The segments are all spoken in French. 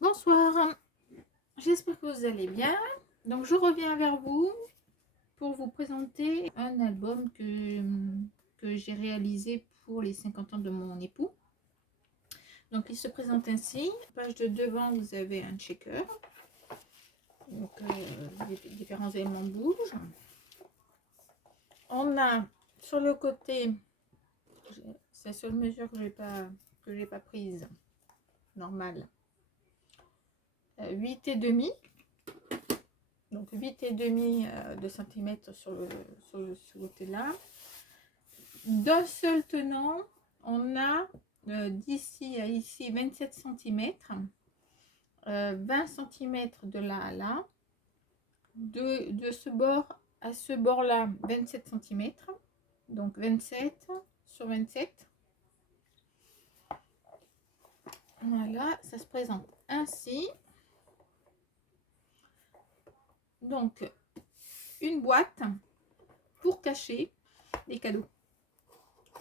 Bonsoir, j'espère que vous allez bien. Donc je reviens vers vous pour vous présenter un album que j'ai réalisé pour les 50 ans de mon époux. Donc il se présente ainsi. Page de devant, vous avez un checker. Donc les différents éléments bougent. On a sur le côté, c'est la seule mesure que j'ai pas prise, normale, 8,5. Donc 8,5 de centimètres sur ce côté-là. D'un seul tenant, on a d'ici à ici 27 cm, 20 cm de là à là, de ce bord à ce bord-là 27 cm, donc 27 sur 27. Voilà, ça se présente ainsi. Donc, une boîte pour cacher des cadeaux.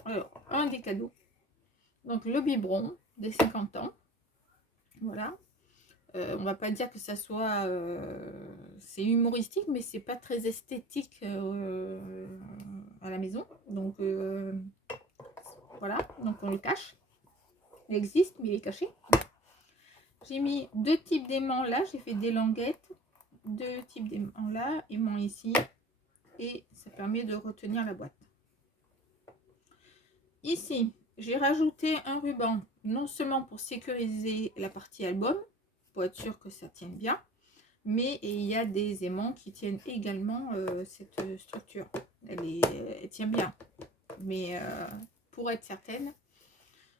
Alors, un des cadeaux. Donc, le biberon des 50 ans. Voilà. On va pas dire que ça soit... c'est humoristique, mais c'est pas très esthétique à la maison. Donc, voilà. Donc, on le cache. Il existe, mais il est caché. J'ai mis deux types d'aimants là. J'ai fait des languettes. Deux types d'aimants là. Aimant ici. Et ça permet de retenir la boîte. Ici, j'ai rajouté un ruban, non seulement pour sécuriser la partie album, pour être sûr que ça tienne bien, mais il y a des aimants qui tiennent également cette structure. Elle tient bien, mais pour être certaine,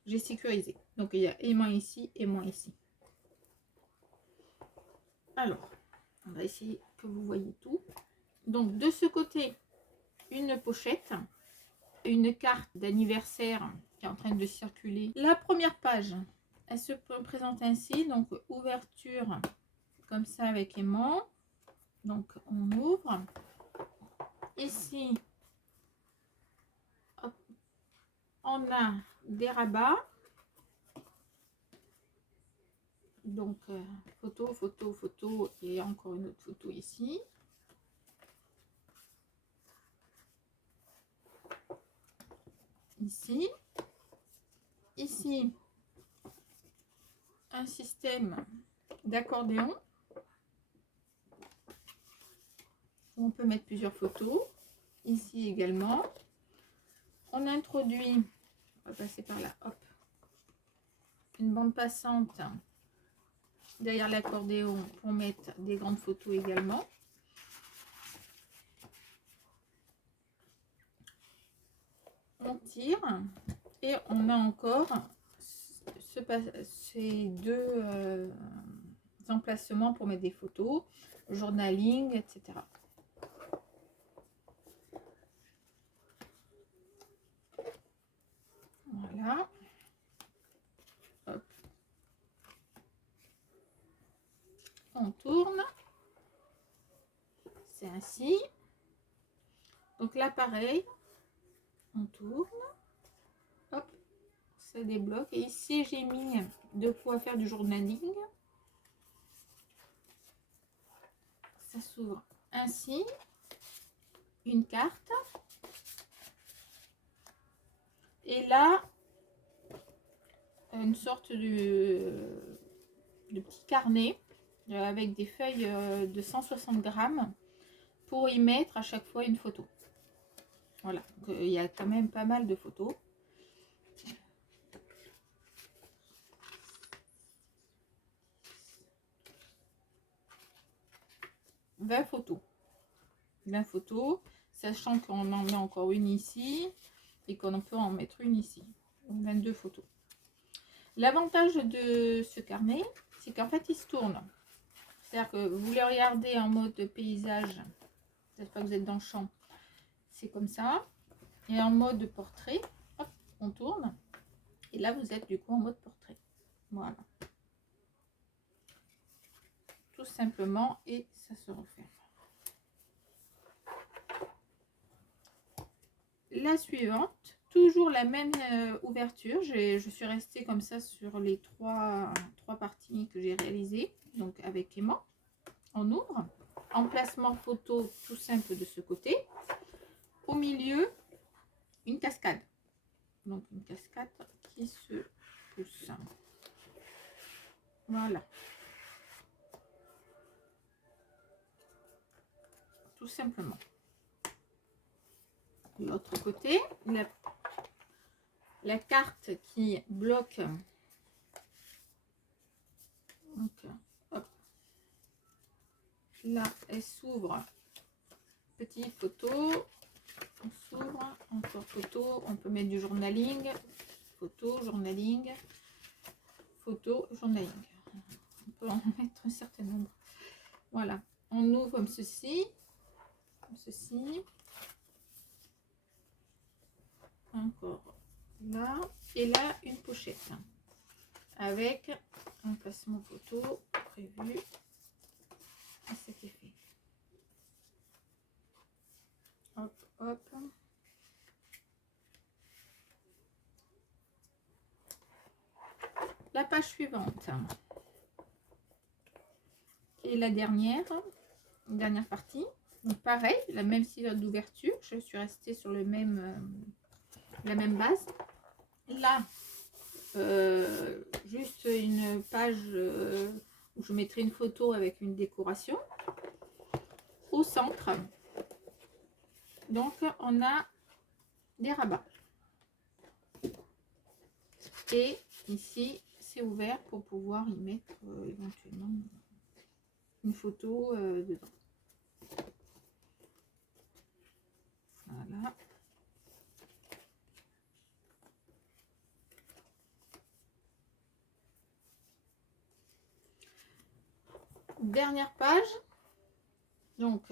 j'ai sécurisé. Donc il y a aimant ici, aimant ici. Alors, on va essayer que vous voyez tout. Donc de ce côté, une pochette, une carte d'anniversaire qui est en train de circuler. La première page, elle se présente ainsi, donc ouverture comme ça avec aimant. Donc on ouvre. Ici, hop, on a des rabats. Donc photo, photo, photo et encore une autre photo ici. Ici. Ici, un système d'accordéon. On peut mettre plusieurs photos. Ici également. On introduit, on va passer par là, hop, une bande passante derrière l'accordéon pour mettre des grandes photos également. On tire et on a encore ces deux emplacements pour mettre des photos, journaling, etc. Voilà. Hop. On tourne. C'est ainsi. Donc là, pareil. On tourne. Hop. Ça débloque. Et ici, j'ai mis de quoi faire du journaling. Ça s'ouvre ainsi. Une carte. Et là, une sorte de petit carnet avec des feuilles de 160 grammes pour y mettre à chaque fois une photo. Voilà, donc, il y a quand même pas mal de photos. « 20 photos. 20 photos, sachant qu'on en met encore une ici et qu'on peut en mettre une ici. Donc 22 photos. L'avantage de ce carnet, c'est qu'en fait, il se tourne. C'est-à-dire que vous le regardez en mode paysage, cette fois que vous êtes dans le champ, c'est comme ça. Et en mode portrait, hop, on tourne. Et là, vous êtes du coup en mode portrait. Voilà. Tout simplement, et ça se referme. La suivante, Toujours la même ouverture. Je suis restée comme ça sur les trois parties que j'ai réalisées, donc avec aimant. On ouvre. Emplacement photo tout simple de ce côté. Au milieu, une cascade. Donc une cascade qui se pousse. Voilà. Tout simplement. De l'autre côté, la carte qui bloque. Donc, hop. Là, elle s'ouvre. Petite photo. On s'ouvre. Encore photo. On peut mettre du journaling. Photo, journaling. Photo, journaling. On peut en mettre un certain nombre. Voilà. On ouvre comme ceci. Comme ceci. Encore là. Et là, une pochette. Avec un placement photo prévu à cet effet. Hop, hop. La page suivante. Et la dernière partie. Donc pareil, la même silhouette d'ouverture. Je suis restée sur le même, la même base. Là, juste une page où je mettrai une photo avec une décoration. Au centre, donc on a des rabats. Et ici, c'est ouvert pour pouvoir y mettre éventuellement une photo dedans. Voilà. Dernière page. Donc,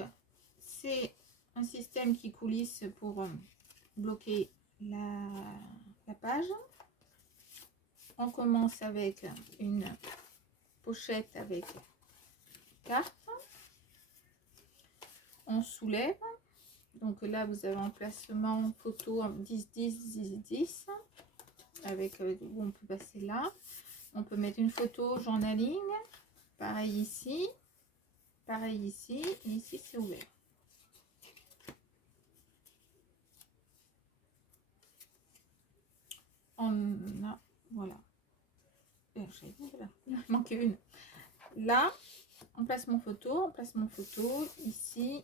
c'est un système qui coulisse pour bloquer la page. On commence avec une pochette avec carte. On soulève. Donc là, vous avez un placement photo 10, 10, 10, 10. Avec où on peut passer là. On peut mettre une photo journaling. Pareil ici. Pareil ici. Et ici, c'est ouvert. On a, voilà. Il manquait une. Là, emplacement photo, ici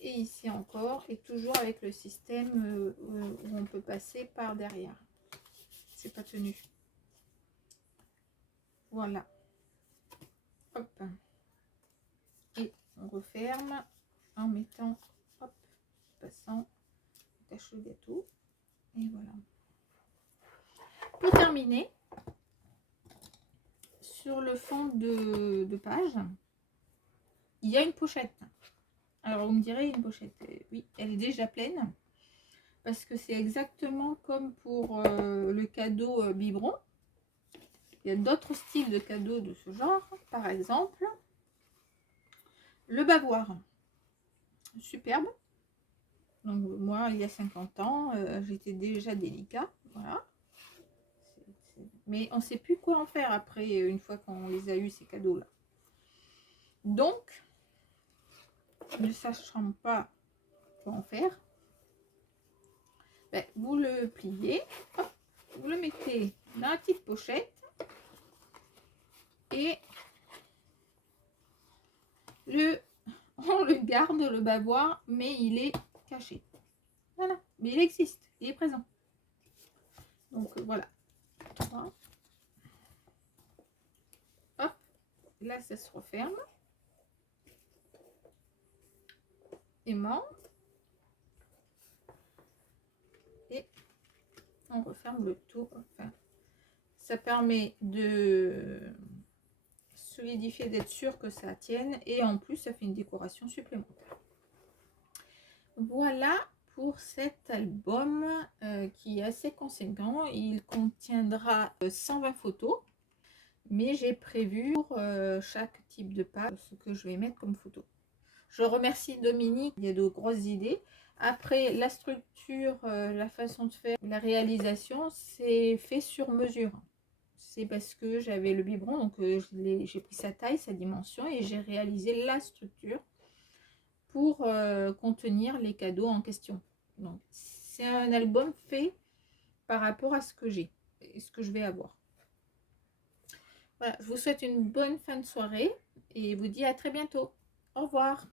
et ici encore. Et toujours avec le système où on peut passer par derrière. C'est pas tenu. Voilà. Hop. Et on referme en mettant, hop, passant, cache le gâteau. Et voilà. Pour terminer, sur le fond de page, il y a une pochette. Alors vous me direz une pochette. Oui, elle est déjà pleine. Parce que c'est exactement comme pour le cadeau biberon. Il y a d'autres styles de cadeaux de ce genre. Par exemple, le bavoir. Superbe. Donc moi, il y a 50 ans, j'étais déjà délicat. Voilà. Mais on ne sait plus quoi en faire après, une fois qu'on les a eu ces cadeaux-là. Donc, ne sachant pas quoi en faire, ben, vous le pliez, hop, vous le mettez dans la petite pochette et on le garde, le bavoir, mais il est caché. Voilà, mais il existe, il est présent. Donc voilà. Hop, là ça se referme. Aimant. Et on referme le tout. Enfin, ça permet de solidifier, d'être sûr que ça tienne, et en plus ça fait une décoration supplémentaire. Voilà pour cet album qui est assez conséquent. Il contiendra 120 photos, mais j'ai prévu pour chaque type de page ce que je vais mettre comme photo. Je remercie Dominique, il y a de grosses idées. Après, la structure, la façon de faire, la réalisation, c'est fait sur mesure. C'est parce que j'avais le biberon, donc j'ai pris sa taille, sa dimension, et j'ai réalisé la structure pour contenir les cadeaux en question. Donc, c'est un album fait par rapport à ce que j'ai et ce que je vais avoir. Voilà, je vous souhaite une bonne fin de soirée et vous dis à très bientôt. Au revoir.